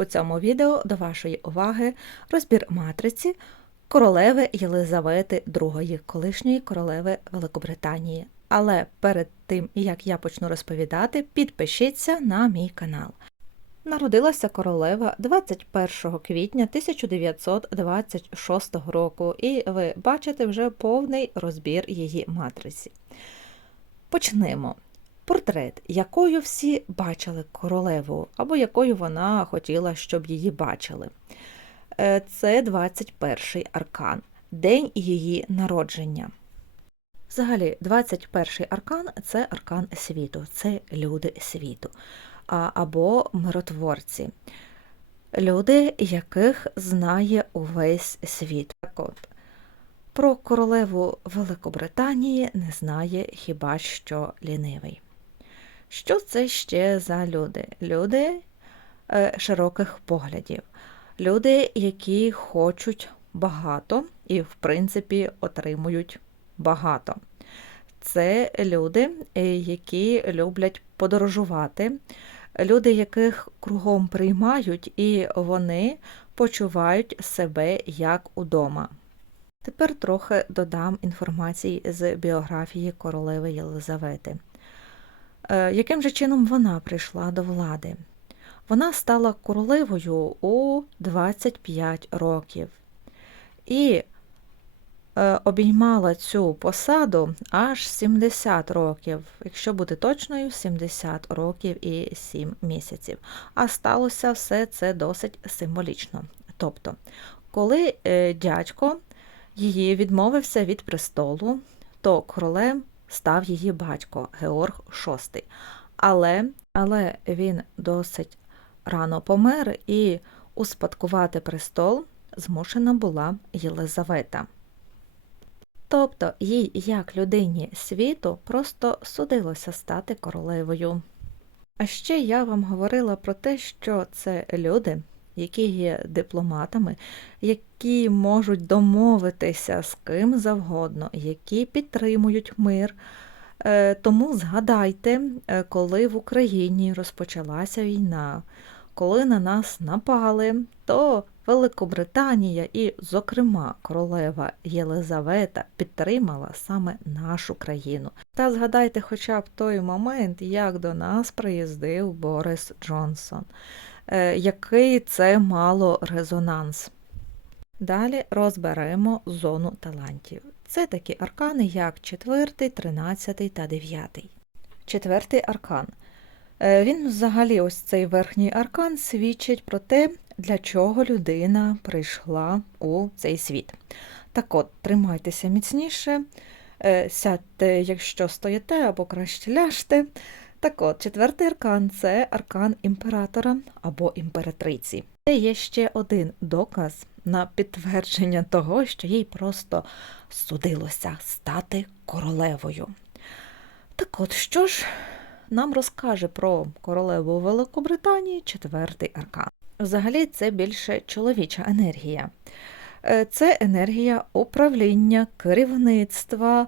У цьому відео до вашої уваги розбір матриці королеви Єлизавети II, колишньої королеви Великобританії. Але перед тим, як я почну розповідати, підпишіться на мій канал. Народилася королева 21 квітня 1926 року, і ви бачите вже повний розбір її матриці. Почнемо. Портрет, якою всі бачили королеву, або якою вона хотіла, щоб її бачили. Е, Це 21 аркан, день її народження. Взагалі, 21-й аркан це аркан світу, це люди світу або миротворці, люди, яких знає увесь світ. Так от, про королеву Великобританії не знає хіба що лінивий. Що це ще за люди? Люди е, широких поглядів, люди, які хочуть багато і, в принципі, отримують багато. Це люди, е, які люблять подорожувати, люди, яких кругом приймають, і вони почувають себе як удома. Тепер трохи додам інформації з біографії королеви Єлизавети. Е, Яким же чином вона прийшла до влади? Вона стала королевою у 25 років і е, обіймала цю посаду аж 70 років, якщо бути точною, 70 років і 7 місяців. А сталося все це досить символічно. Тобто, коли е, дядько її відмовився від престолу, то королем став її батько Георг VI. Але, але він досить рано помер і успадкувати престол змушена була Єлизавета. Тобто їй, як людині світу, просто судилося стати королевою. А ще я вам говорила про те, що це люди, які є дипломатами, які можуть домовитися з ким завгодно, які підтримують мир. Е, Тому згадайте, е, коли в Україні розпочалася війна, коли на нас напали, то Великобританія і, зокрема, королева Єлизавета підтримала саме нашу країну. Та згадайте хоча б той момент, як до нас приїздив Борис Джонсон, який це мало резонанс. Далі розберемо зону талантів. Це такі аркани, як 4, 13 та 9. Четвертий аркан. Е, Він взагалі, ось цей верхній аркан, свідчить про те, для чого людина прийшла у цей світ. Так от, тримайтеся міцніше, е, сядьте, якщо стоїте, або краще ляжте. Так от, четвертий аркан це аркан імператора або імператриці. Це є ще один доказ на підтвердження того, що їй просто судилося стати королевою. Так от, що ж нам розкаже про королеву Великобританії четвертий аркан. Взагалі, це більше чоловіча енергія. Е, Це енергія управління, керівництва,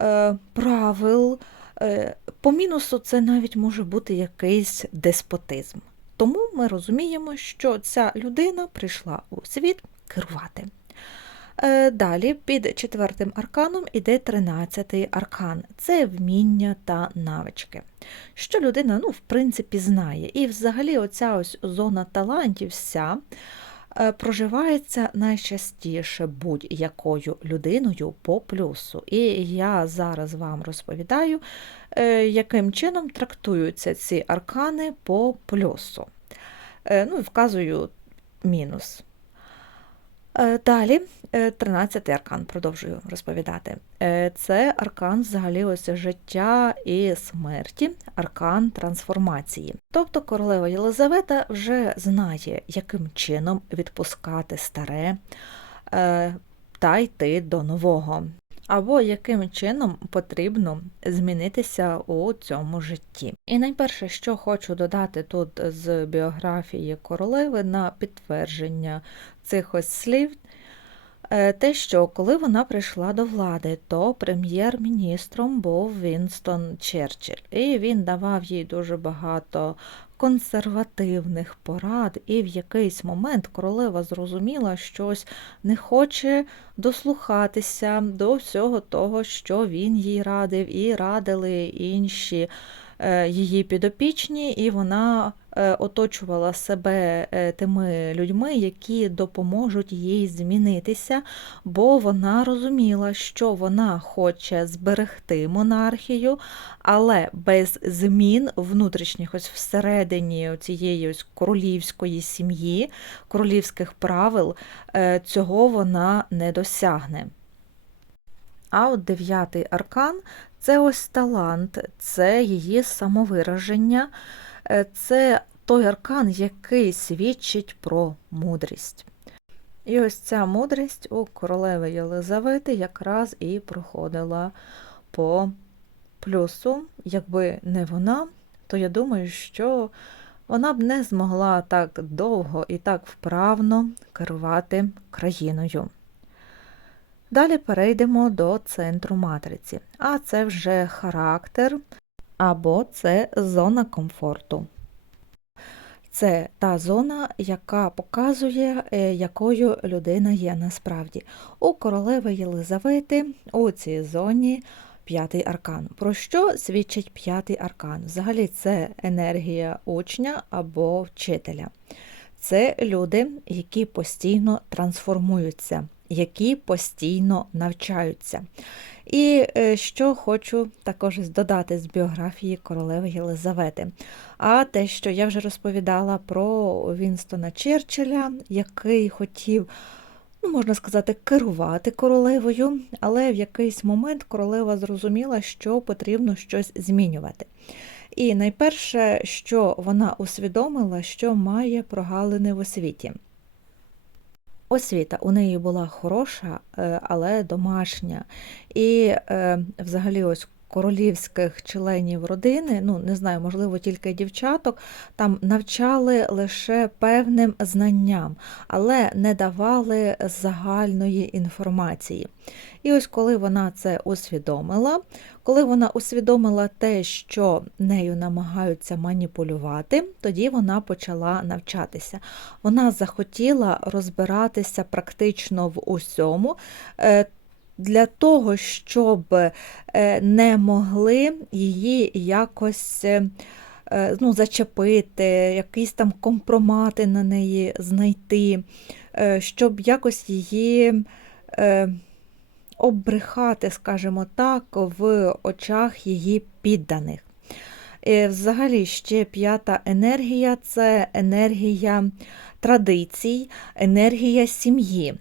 е, правил. Е, По мінусу, це навіть може бути якийсь деспотизм. Тому ми розуміємо, що ця людина прийшла у світ керувати. Е, Далі під четвертим арканом іде тринадцятий аркан це вміння та навички. Що людина, ну, в принципі, знає. І взагалі оця ось зона талантів вся проживається найчастіше будь-якою людиною по плюсу. І я зараз вам розповідаю, е, яким чином трактуються ці аркани по плюсу. Е, Ну, і вказую мінус. Е, Далі, 13 аркан, продовжую розповідати. Е, Це аркан взагалі ось життя і смерті, аркан трансформації. Тобто королева Єлизавета вже знає, яким чином відпускати старе е, та йти до нового. Або яким чином потрібно змінитися у цьому житті. І найперше, що хочу додати тут з біографії королеви на підтвердження цих ось слів, е, те, що коли вона прийшла до влади, то прем'єр-міністром був Вінстон Черчилль, і він давав їй дуже багато консервативних порад, і в якийсь момент королева зрозуміла, що ось не хоче дослухатися до всього того, що він їй радив, і радили інші е, її підопічні, і вона оточувала себе е, тими людьми, які допоможуть їй змінитися, бо вона розуміла, що вона хоче зберегти монархію, але без змін внутрішніх ось всередині цієї ось королівської сім'ї, королівських правил, е, цього вона не досягне. А от дев'ятий аркан це ось талант, це її самовираження, е, це той аркан, який свідчить про мудрість. І ось ця мудрість у королеви Єлизавети якраз і проходила по плюсу. Якби не вона, то я думаю, що вона б не змогла так довго і так вправно керувати країною. Далі перейдемо до центру матриці, а це вже характер або це зона комфорту. Це та зона, яка показує, е, якою людина є насправді. У королеви Єлизавети у цій зоні п'ятий аркан. Про що свідчить п'ятий аркан? Взагалі, це енергія учня або вчителя. Це люди, які постійно трансформуються, які постійно навчаються. І е, що хочу також додати з біографії королеви Єлизавети. А те, що я вже розповідала про Вінстона Черчилля, який хотів, ну, можна сказати, керувати королевою, але в якийсь момент королева зрозуміла, що потрібно щось змінювати. І найперше, що вона усвідомила, що має прогалини в освіті. Освіта у неї була хороша, е, але домашня. І е, взагалі ось королівських членів родини, ну не знаю, можливо, тільки дівчаток, там навчали лише певним знанням, але не давали загальної інформації. І ось коли вона це усвідомила, коли вона усвідомила те, що нею намагаються маніпулювати, тоді вона почала навчатися. Вона захотіла розбиратися практично в усьому. Е, для того, щоб е, не могли її якось е, ну, зачепити, якісь там компромати на неї знайти, щоб якось її оббрехати, скажімо так, в очах її підданих. І Взагалі, ще п'ята енергія це енергія традицій, енергія сім'ї.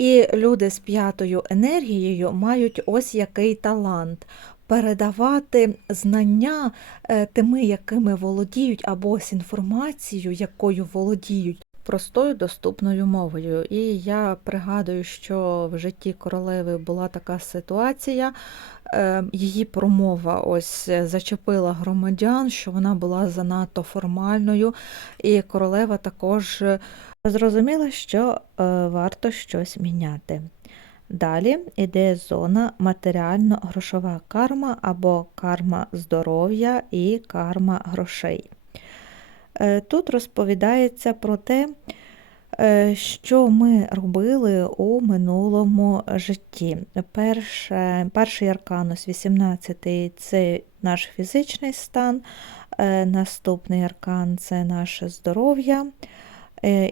І люди з п'ятою енергією мають ось який талант. Передавати знання е, тими, якими володіють, або ось інформацію, якою володіють, простою доступною мовою. І я пригадую, що в житті королеви була така ситуація. Е, її промова ось зачепила громадян, що вона була занадто формальною, і королева також зрозуміла, що е, варто щось міняти. Далі йде зона матеріально-грошова карма або карма здоров'я і карма грошей. Е, тут розповідається про те, е, що ми робили у минулому житті. Перше, Перший арканус, 18-й це наш фізичний стан, наступний аркан це наше здоров'я.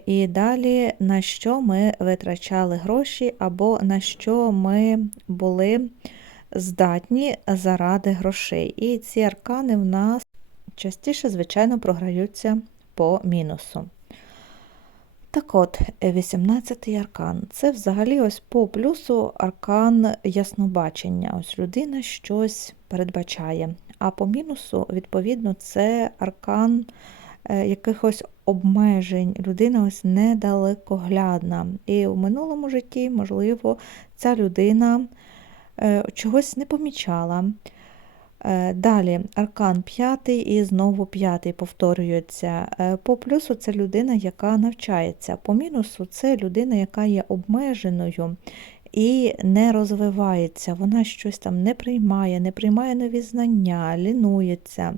І далі, на що ми витрачали гроші, або на що ми були здатні заради грошей. І ці аркани в нас частіше, звичайно, програються по мінусу. Так от, 18-й аркан. Це взагалі ось по плюсу аркан яснобачення. Ось людина щось передбачає. А по мінусу, відповідно, це аркан е, якихось обмежень. Людина ось недалекоглядна. І в минулому житті, можливо, ця людина е, чогось не помічала. Е, далі аркан п'ятий і знову п'ятий повторюється. Е, по плюсу це людина, яка навчається. По мінусу це людина, яка є обмеженою і не розвивається. Вона щось там не приймає, не приймає нові знання, лінується.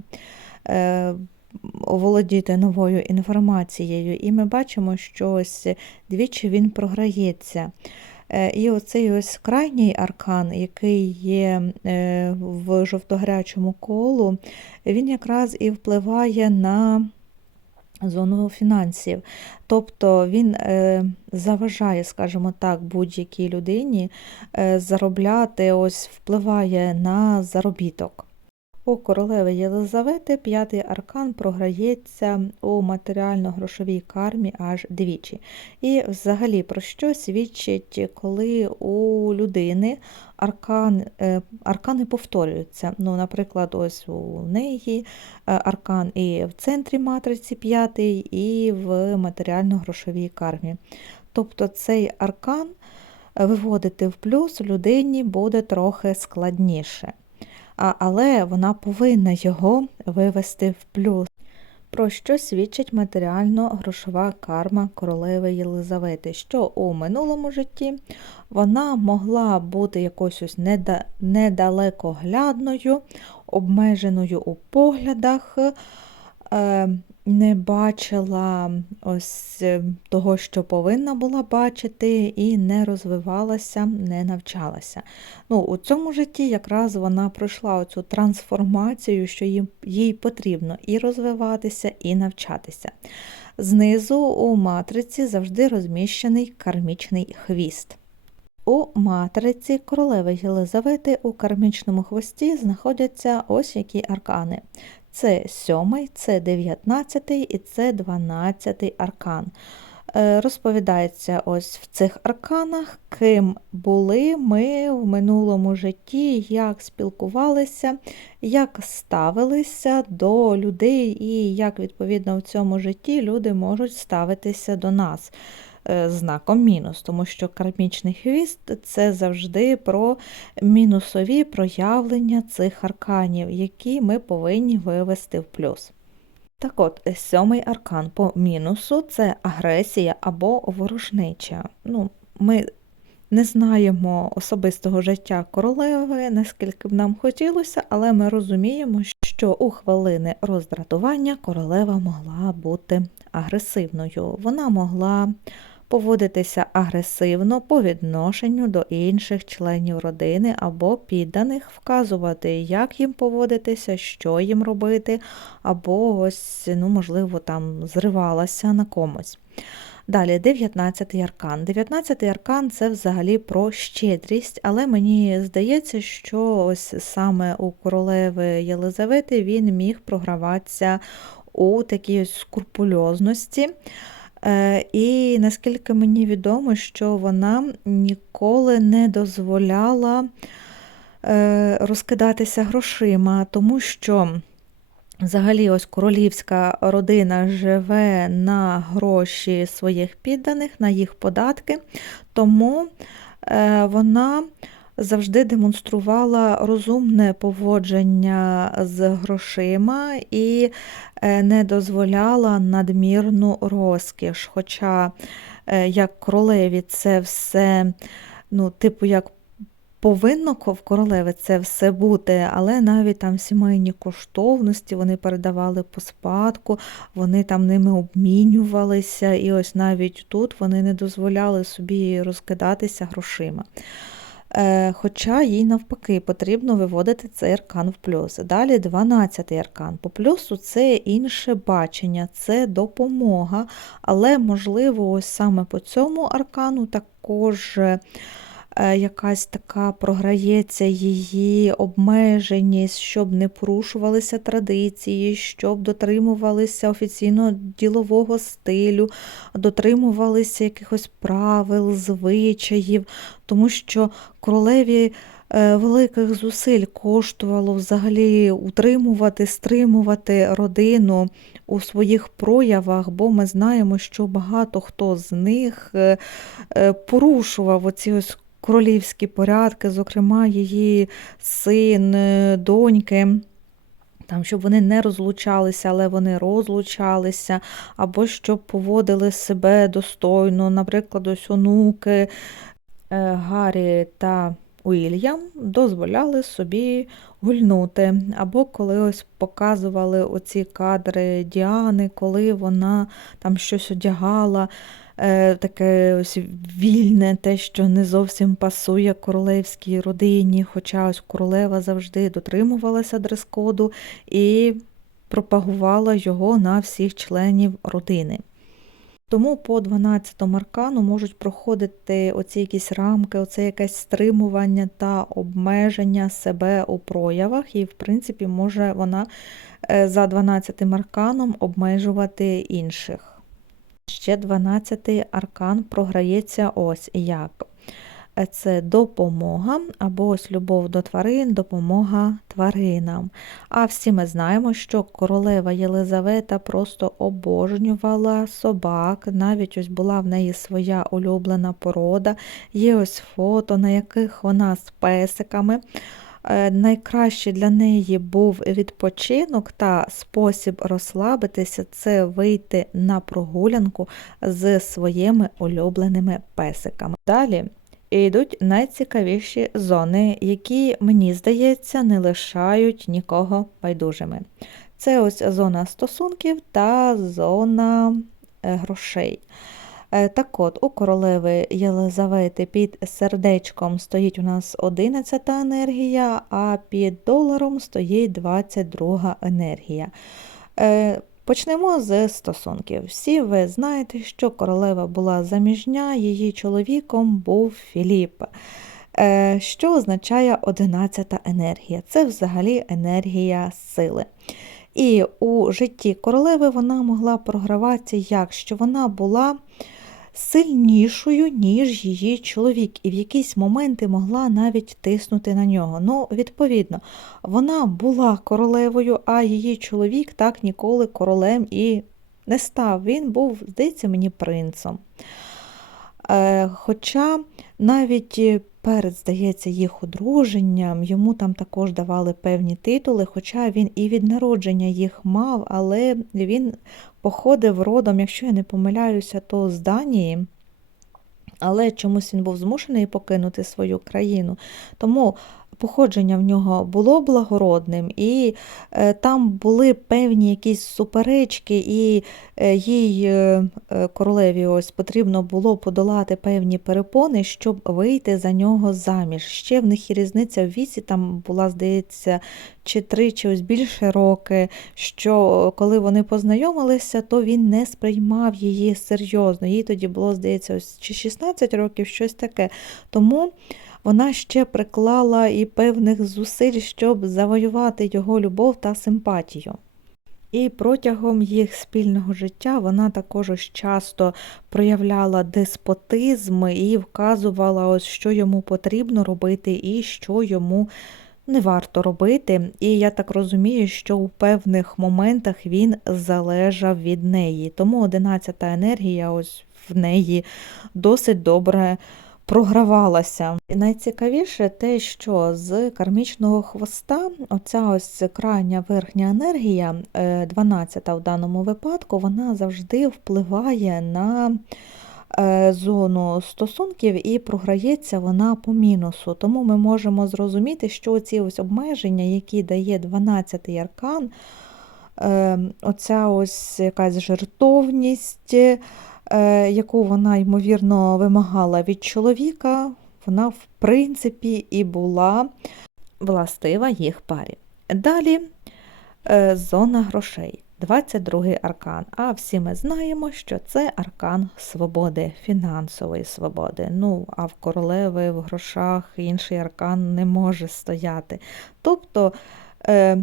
Оволодіти новою інформацією. І ми бачимо, що ось двічі він програється. Е, І оцей ось крайній аркан, який є е, в жовтогрячому колу, він якраз і впливає на зону фінансів. Тобто він е, заважає, скажімо так, будь-якій людині заробляти, ось впливає на заробіток. У королеви Єлизавети п'ятий аркан програється у матеріально-грошовій кармі аж двічі. І взагалі про що свідчить, коли у людини аркан, е, аркани повторюються. Ну, Наприклад, ось у неї е, аркан і в центрі матриці п'ятий, і в матеріально-грошовій кармі. Тобто цей аркан виводити в плюс людині буде трохи складніше але вона повинна його вивести в плюс. Про що свідчить матеріально-грошова карма королеви Єлизавети, що у минулому житті вона могла бути якось ось недалекоглядною, обмеженою у поглядах, е, не бачила ось е, того, що повинна була бачити, і не розвивалася, не навчалася. Ну, У цьому житті якраз вона пройшла оцю трансформацію, що їй, їй потрібно і розвиватися, і навчатися. Знизу у матриці завжди розміщений кармічний хвіст. У матриці королеви Єлизавети у кармічному хвості знаходяться ось які аркани. Це сьомий, це дев'ятнадцятий і це дванадцятий аркан. Е, Розповідається ось в цих арканах, ким були ми в минулому житті, як спілкувалися, як ставилися до людей, і як, відповідно, в цьому житті люди можуть ставитися до нас. Е, Знаком мінус, тому що кармічний хвіст це завжди про мінусові проявлення цих арканів, які ми повинні вивести в плюс. Так от, сьомий аркан по мінусу це агресія або ворожнеча. Ну, ми не знаємо особистого життя королеви, наскільки б нам хотілося, але ми розуміємо, що у хвилини роздратування королева могла бути агресивною. Вона могла поводитися агресивно по відношенню до інших членів родини або підданих, вказувати, як їм поводитися, що їм робити, або ось, ну, можливо, там зривалася на комусь. Далі, 19-й аркан. 19-й аркан це взагалі про щедрість, але мені здається, що ось саме у королеви Єлизавети він міг програватися у такій ось скрупульозності. Е, І наскільки мені відомо, що вона ніколи не дозволяла е, розкидатися грошима, тому що взагалі ось королівська родина живе на гроші своїх підданих, на їх податки, тому е, вона завжди демонструвала розумне поводження з грошима і е, не дозволяла надмірну розкіш. Хоча, е, як королеві, це все, ну, типу, як повинно в королеви це все бути, але навіть там сімейні коштовності вони передавали по спадку, вони там ними обмінювалися, і ось навіть тут вони не дозволяли собі розкидатися грошима. Е, Хоча їй навпаки потрібно виводити цей аркан в плюс. Далі 12-й аркан. По плюсу це інше бачення, це допомога, але, можливо, ось саме по цьому аркану також е, якась така програється її обмеженість, щоб не порушувалися традиції, щоб дотримувалися офіційно ділового стилю, дотримувалися якихось правил, звичаїв, тому що королеві е, великих зусиль коштувало взагалі утримувати, стримувати родину у своїх проявах, бо ми знаємо, що багато хто з них е, е, порушував оці ось королівські порядки, зокрема її син, е, доньки. Там, щоб вони не розлучалися, але вони розлучалися, або щоб поводили себе достойно, наприклад, ось онуки е, Гаррі та Уільям дозволяли собі гульнути. Або коли ось показували оці кадри Діани, коли вона там щось одягала, е, таке ось вільне, те, що не зовсім пасує королевській родині, хоча ось королева завжди дотримувалася дрес-коду і пропагувала його на всіх членів родини. Тому по 12 аркану можуть проходити оці якісь рамки, оце якесь стримування та обмеження себе у проявах, і, в принципі, може вона е, за 12 арканом обмежувати інших. Ще 12 аркан програється ось як. Це допомога або ось любов до тварин, допомога тваринам. А всі ми знаємо, що королева Єлизавета просто обожнювала собак, навіть ось була в неї своя улюблена порода, є ось фото, на яких вона з песиками. Е, Найкраще для неї був відпочинок та спосіб розслабитися це вийти на прогулянку з своїми улюбленими песиками. Далі йдуть найцікавіші зони, які, мені здається, не лишають нікого байдужими. Це ось зона стосунків та зона е, грошей. Е, Так от, у королеви Єлизавети під сердечком стоїть у нас 11 енергія, а під доларом стоїть 22 енергія. Почнемо з стосунків. Всі ви знаєте, що королева була заміжня, її чоловіком був Філіп. Е, Що означає 11 енергія? Це взагалі енергія сили. І у житті королеви вона могла програватися як, що вона була сильнішою, ніж її чоловік, і в якісь моменти могла навіть тиснути на нього. Ну, відповідно, вона була королевою, а її чоловік так ніколи королем і не став. Він був, здається, мені принцем. Е, Хоча навіть перед, здається, їх одруженням йому там також давали певні титули, хоча він і від народження їх мав, але він походив родом, якщо я не помиляюся, то з Данії. Але чомусь він був змушений покинути свою країну. Тому походження в нього було благородним, і е, там були певні якісь суперечки, і е, їй е, королеві ось потрібно було подолати певні перепони, щоб вийти за нього заміж. Ще в них і різниця в віці, там була, здається, чи три, чи ось більше роки, що коли вони познайомилися, то він не сприймав її серйозно. Їй тоді було, здається, ось чи 16 років, щось таке. Тому вона ще приклала і певних зусиль, щоб завоювати його любов та симпатію. І протягом їх спільного життя вона також часто проявляла деспотизм і вказувала, ось, що йому потрібно робити і що йому не варто робити. І я так розумію, що у певних моментах він залежав від неї. Тому 11-та енергія ось в неї досить добре програвалася. Найцікавіше те, що з кармічного хвоста оця ось крайня верхня енергія, 12 в даному випадку, вона завжди впливає на е, зону стосунків і програється вона по мінусу. Тому ми можемо зрозуміти, що ці ось обмеження, які дає 12-й аркан, е, оця ось якась жертовність, е, яку вона, ймовірно, вимагала від чоловіка, вона, в принципі, і була властива їх парі. Далі е, зона грошей. 22 аркан. А всі ми знаємо, що це аркан свободи, фінансової свободи. Ну, а в королеви в грошах інший аркан не може стояти. Тобто е,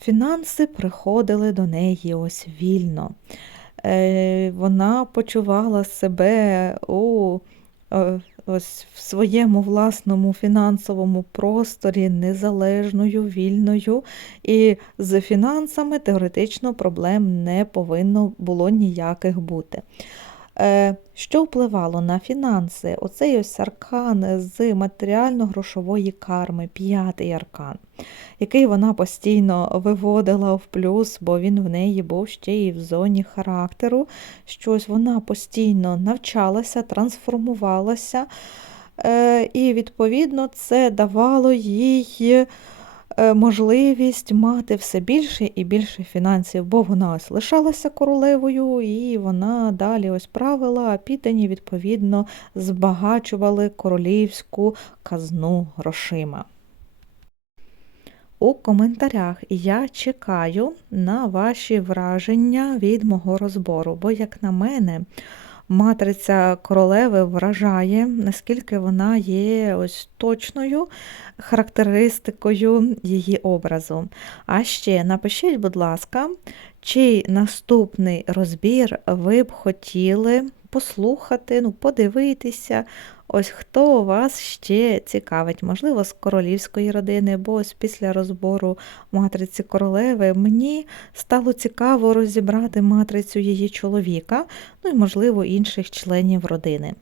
фінанси приходили до неї ось вільно. Е, Вона почувала себе у е, ось в своєму власному фінансовому просторі незалежною, вільною, і з фінансами теоретично проблем не повинно було ніяких бути. Е, Що впливало на фінанси? Оцей ось аркан з матеріально-грошової карми, п'ятий аркан, який вона постійно виводила в плюс, бо він в неї був ще і в зоні характеру. Щось вона постійно навчалася, трансформувалася. Е, І, відповідно, це давало їй можливість мати все більше і більше фінансів, бо вона ось лишалася королевою, і вона далі ось правила, а піддані, відповідно, збагачували королівську казну грошима. У коментарях я чекаю на ваші враження від мого розбору, бо, як на мене, матриця королеви вражає, наскільки вона є ось точною характеристикою її образу. А ще напишіть, будь ласка, чий наступний розбір ви б хотіли послухати, ну, подивитися. Ось хто вас ще цікавить, можливо, з королівської родини, бо ось після розбору матриці королеви мені стало цікаво розібрати матрицю її чоловіка, ну і, можливо, інших членів родини.